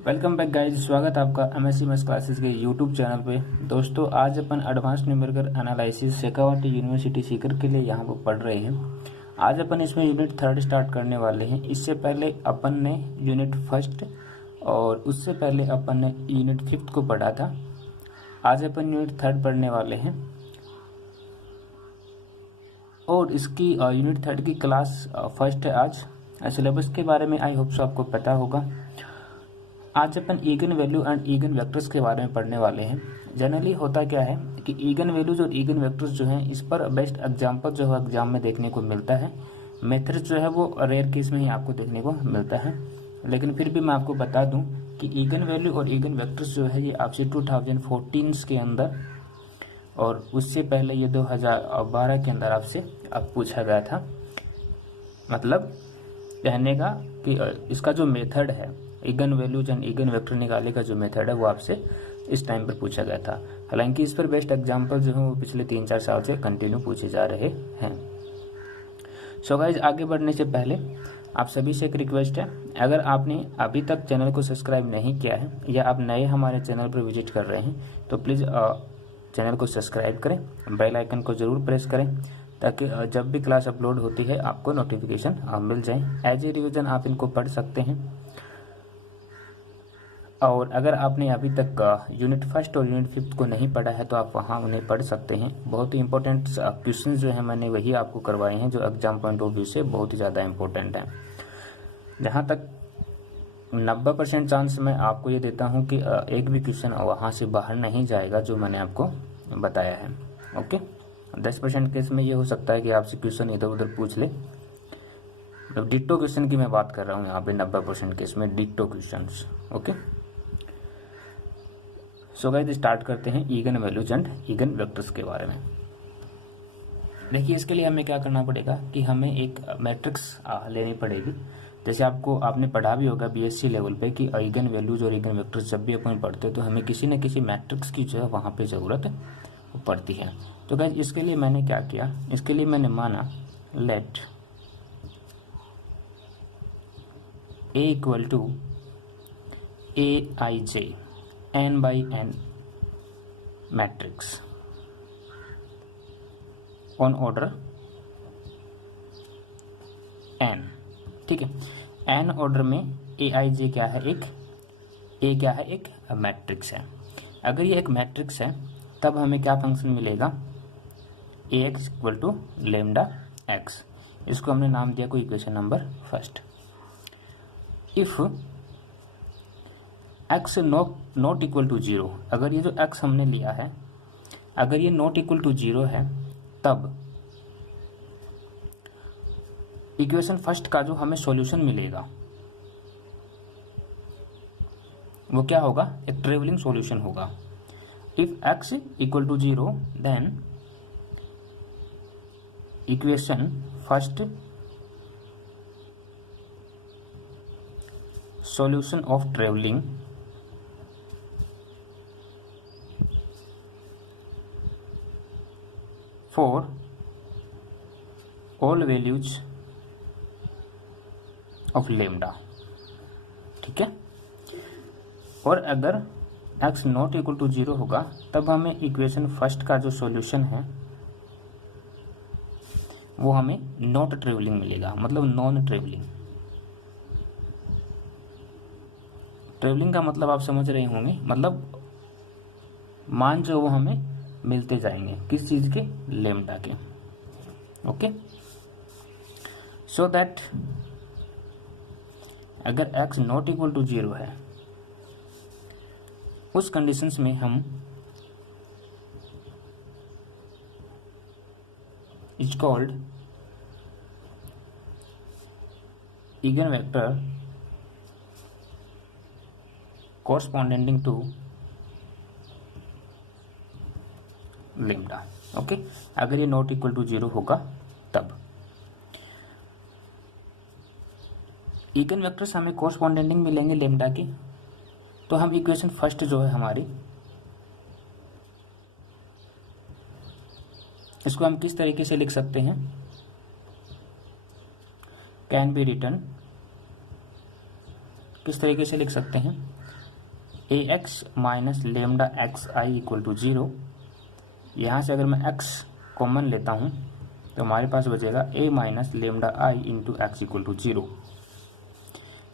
Welcome back guys. स्वागत है आपका एमएससी मैथ्स क्लासेस के यूट्यूब चैनल पे। दोस्तों आज अपन advance numerical analysis Shekhawati university Sikar के लिए यहाँ पर पढ़ रहे हैं। आज अपन इसमें यूनिट 3 स्टार्ट करने वाले हैं। इससे पहले अपन ने यूनिट 1 और उससे पहले अपन ने यूनिट 5 को पढ़ा था। आज अपन यूनिट 3 पढ़ने वाले हैं और इसकी यूनिट 3 की क्लास फर्स्ट है। आज सिलेबस के बारे में आई होप सो आपको पता होगा। आज अपन eigenvalue and eigenvectors के बारे में पढ़ने वाले हैं। जनरली होता क्या है कि ईगन वैल्यूज और ईगन वेक्टर्स जो हैं इस पर बेस्ट एग्जांपल जो है एग्जाम में देखने को मिलता है। मेथड्स जो है वो रेयर केस में ही आपको देखने को मिलता है, लेकिन फिर भी मैं आपको बता दूं कि ईगन वैल्यू और ईगन वेक्टर्स जो है ये आपसे 2014 के अंदर और उससे पहले ये 2012 के अंदर आपसे अब पूछा गया था। मतलब कहने का कि इसका जो मेथड है again values and again vector निकालने का जो मेथड है वो आपसे इस टाइम पर पूछा गया था। हालांकि इस पर बेस्ट एग्जांपल जो है वो पिछले 3-4 साल से कंटिन्यू पूछे जा रहे हैं। सो गाइज आगे बढ़ने से पहले आप सभी से एक रिक्वेस्ट है, अगर आपने अभी तक चैनल को सब्सक्राइब नहीं किया है या आप नए हमारे चैनल पर विजिट कर रहे हैं तो प्लीज़ चैनल को सब्सक्राइब करें, बेल आइकन को ज़रूर प्रेस करें ताकि जब भी क्लास अपलोड होती है आपको नोटिफिकेशन मिल जाए। एज ए रिविजन आप इनको पढ़ सकते हैं। और अगर आपने अभी तक यूनिट 1 और यूनिट 5 को नहीं पढ़ा है तो आप वहाँ उन्हें पढ़ सकते हैं। बहुत ही इंपॉर्टेंट क्वेश्चन जो है मैंने वही आपको करवाए हैं जो एग्जाम पॉइंट ऑफ व्यू से बहुत ही ज़्यादा इंपॉर्टेंट है। जहाँ तक 90% चांस मैं आपको ये देता हूँ कि एक भी क्वेश्चन वहाँ से बाहर नहीं जाएगा जो मैंने आपको बताया है। ओके, 10% केस में ये हो सकता है कि आपसे क्वेश्चन इधर उधर पूछ ले। मतलब डिट्टो क्वेश्चन की मैं बात कर रहा हूँ यहाँ पे 90% केस में ditto question. Okay, so guys start करते हैं again values and eigenvectors के बारे में। देखिए इसके लिए हमें क्या करना पड़ेगा कि हमें एक मैट्रिक्स लेनी पड़ेगी। जैसे आपने पढ़ा भी होगा बीएससी लेवल पे कि ईगन वैल्यूज और ईगन वेक्टर्स जब भी अपन पढ़ते हैं तो हमें किसी न किसी मैट्रिक्स की जो है वहाँ पे ज़रूरत पड़ती है। तो गाइस इसके लिए मैंने क्या किया, इसके लिए मैंने माना let A equal to AIJ n by n matrix on order n। ठीक है, n ऑर्डर में AIJ क्या है, A क्या है, एक मैट्रिक्स है। अगर ये एक मैट्रिक्स है तब हमें क्या फंक्शन मिलेगा, AX equal to lambda x। इसको हमने नाम दिया कोई equation number 1। If x not equal to 0, अगर ये जो x हमने लिया है अगर ये नॉट इक्वल टू 0 है तब इक्वेशन 1 का जो हमें सॉल्यूशन मिलेगा वो क्या होगा, एक ट्रेवलिंग सॉल्यूशन होगा। If x equal to 0 then equation 1 solution of trivial for all values of lambda। ठीक है, और अगर x नॉट इक्वल टू 0 होगा तब हमें इक्वेशन 1 का जो सॉल्यूशन है वो हमें नॉट ट्रेवलिंग मिलेगा, मतलब नॉन ट्रेवलिंग। ट्रेवलिंग का मतलब आप समझ रहे होंगे, मतलब मान जो वो हमें मिलते जाएंगे किस चीज के, लेमडा के। ओके, सो दैट अगर x नॉट इक्वल टू 0 है उस कंडीशंस में हम is called again vector corresponding to lambda. Okay, अगर ये नॉट इक्वल टू 0 होगा तब ईगन वेक्टर्स हमें कोरस्पॉन्डेंटिंग मिलेंगे लेमडा की। तो हम इक्वेशन 1 जो है हमारी, इसको हम किस तरीके से लिख सकते हैं, कैन बी रिटर्न किस तरीके से लिख सकते हैं, A X minus lambda X I equal to 0। यहाँ से अगर मैं x कॉमन लेता हूँ तो हमारे पास बचेगा a minus lambda I into X equal to 0।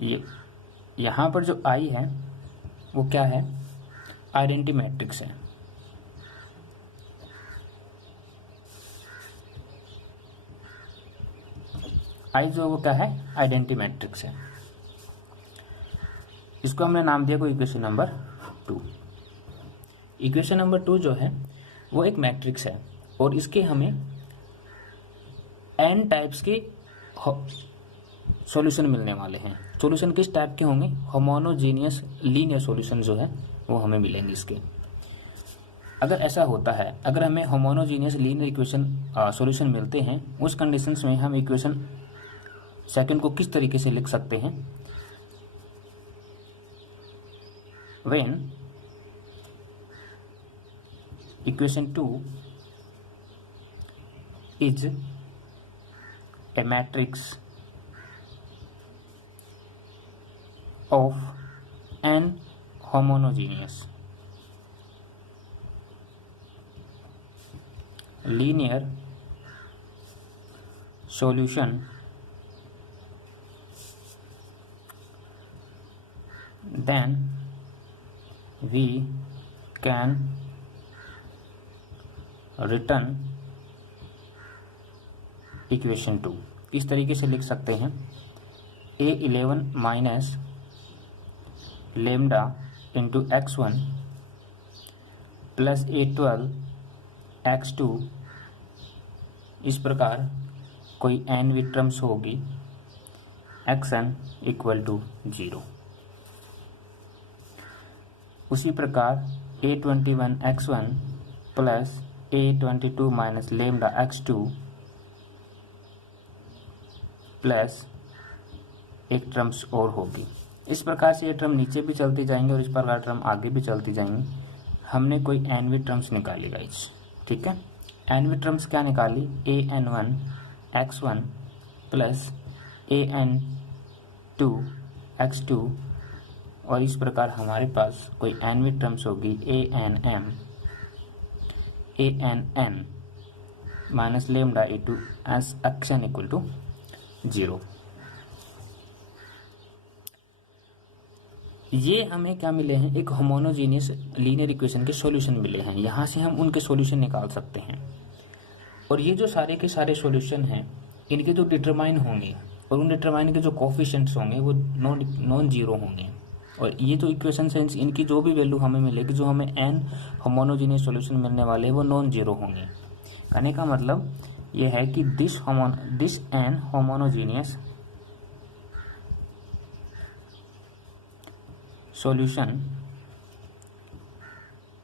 ये यहाँ पर जो i है वो क्या है, आइडेंटिटी मैट्रिक्स है। i जो वो क्या है, आइडेंटिटी मैट्रिक्स है। इसको हमने नाम दिया कोई इक्वेशन नंबर 2। इक्वेशन नंबर 2 जो है वो एक मैट्रिक्स है और इसके हमें n टाइप्स के सॉल्यूशन मिलने वाले हैं। सॉल्यूशन किस टाइप के होंगे, होमोजेनियस लीनियर सॉल्यूशन जो है वो हमें मिलेंगे इसके। अगर ऐसा होता है, अगर हमें होमोजेनियस लीनियर इक्वेशन सॉल्यूशन मिलते हैं, उस कंडीशंस में हम इक्वेशन सेकंड को किस तरीके से लिख सकते हैं, when equation 2 is a matrix of n homogeneous linear solution, then we can return equation 2। इस तरीके से लिख सकते हैं a11 minus lambda into x1 plus a12 x2। इस प्रकार कोई nवीं टर्म्स होगी xn इक्वल टू 0। उसी प्रकार a21 x1 plus a22 minus lambda x2 plus एक टर्म्स और होगी। इस प्रकार से ये टर्म नीचे भी चलती जाएंगे और इस प्रकार टर्म आगे भी चलती जाएंगी। हमने कोई एनवी टर्म्स निकाली गाइस, ठीक है। एनवी टर्म्स क्या निकाली, an1 x1 plus an2 x2 और इस प्रकार हमारे पास कोई एनवी टर्म्स होगी ann minus lambda e2 S xn equal to 0। ये हमें क्या मिले हैं, एक होमोजेनियस लीनियर इक्वेशन के सॉल्यूशन मिले हैं। यहाँ से हम उनके सॉल्यूशन निकाल सकते हैं और ये जो सारे के सारे सॉल्यूशन हैं इनके जो डिटरमाइन होंगे और उन डिटरमाइन के जो कोफिशिएंट्स होंगे वो नॉन जीरो होंगे। और ये जो इक्वेशंस हैं इनकी जो भी वैल्यू हमें मिलेगी, जो हमें n होमोजेनियस सॉल्यूशन मिलने वाले हैं वो नॉन जीरो होंगे। कहने का मतलब ये है कि this n homogeneous solution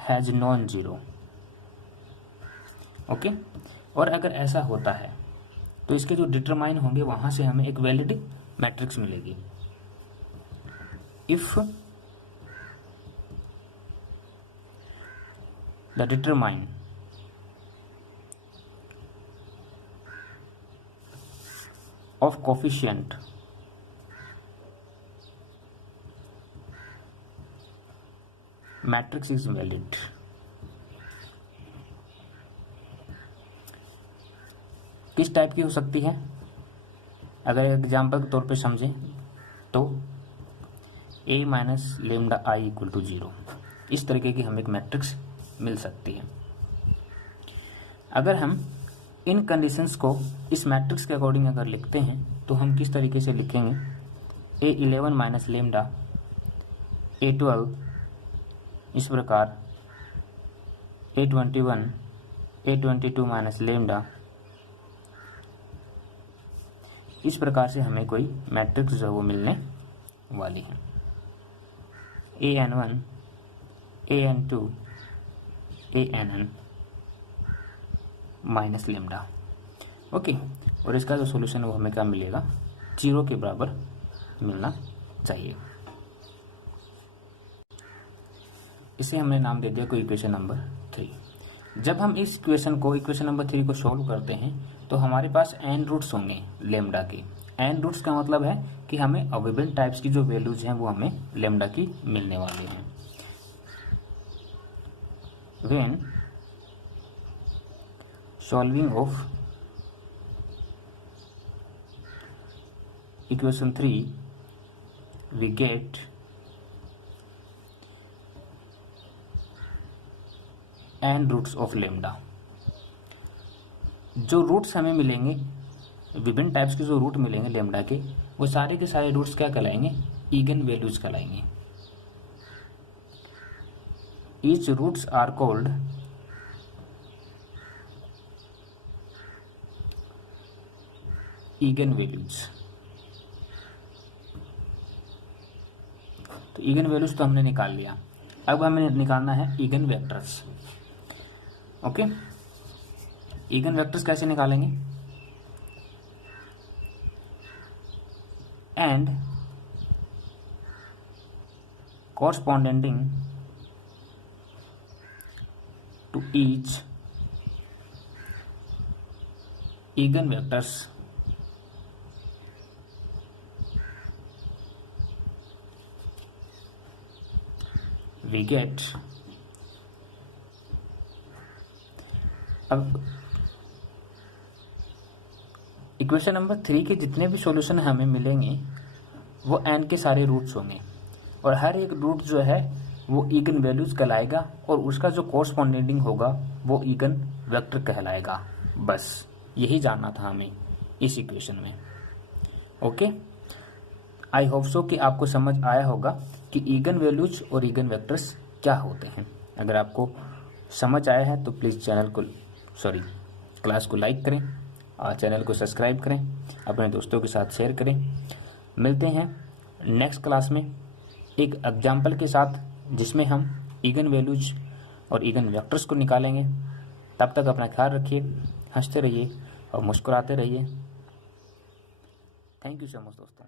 has non zero. Okay, और अगर ऐसा होता है तो इसके जो डिटरमाइन होंगे वहां से हमें एक वैलिड मैट्रिक्स मिलेगी। If the determine of coefficient matrix is valid, किस टाइप की हो सकती है, अगर एग्जाम्पल के तौर पे समझें तो a minus lambda I equal to 0। इस तरीके की हमें एक मैट्रिक्स मिल सकती है। अगर हम इन कंडीशंस को इस मैट्रिक्स के अकॉर्डिंग अगर लिखते हैं तो हम किस तरीके से लिखेंगे, a11 माइनस लेमडा a12, इस प्रकार a21 a22 माइनस लेमडा। इस प्रकार से हमें कोई मैट्रिक्स जो वो मिलने वाली है, an1 an2 ann minus lambda. Okay, और इसका जो सॉल्यूशन है वो हमें क्या मिलेगा, 0 के बराबर मिलना चाहिए। इसे हमने नाम दे दिया कोई इक्वेशन नंबर 3। जब हम इस इक्वेशन नंबर 3 को सॉल्व करते हैं तो हमारे पास n रूट्स होंगे लेमडा के। n रूट्स का मतलब है कि हमें विभिन्न टाइप्स की जो वैल्यूज हैं वो हमें लेमडा की मिलने वाली हैं। when solving of equation 3 we get n roots of lambda. जो रूट्स हमें मिलेंगे, विभिन्न टाइप्स के जो रूट मिलेंगे लेमडा के, वो सारे के सारे रूट्स क्या कहलाएंगे? ईगन वैल्यूज कहलाएंगे। Each roots are called eigenvalues. तो ईगन वैल्यूज तो हमने निकाल लिया, अब हमें निकालना है eigenvectors. Okay, eigenvectors कैसे निकालेंगे? And corresponding to each eigenvectors we get, अब इक्वेशन नंबर 3 के जितने भी सॉल्यूशन हमें मिलेंगे वो n के सारे रूट्स होंगे, और हर एक रूट जो है वो ईगन वैल्यूज कहलाएगा, और उसका जो कोरस्पॉन्डिंग होगा वो ईगन वेक्टर कहलाएगा। बस यही जानना था हमें इस इक्वेशन में। ओके, आई होप सो कि आपको समझ आया होगा कि ईगन वैल्यूज और ईगन वेक्टर्स क्या होते हैं। अगर आपको समझ आया है तो प्लीज़ क्लास को लाइक करें और चैनल को सब्सक्राइब करें, अपने दोस्तों के साथ शेयर करें। मिलते हैं नेक्स्ट क्लास में एक एग्जाम्पल के साथ, जिसमें हम ईगन वैल्यूज और ईगन वेक्टर्स को निकालेंगे। तब तक अपना ख्याल रखिए, हंसते रहिए और मुस्कुराते रहिए। थैंक यू सो मच दोस्तों।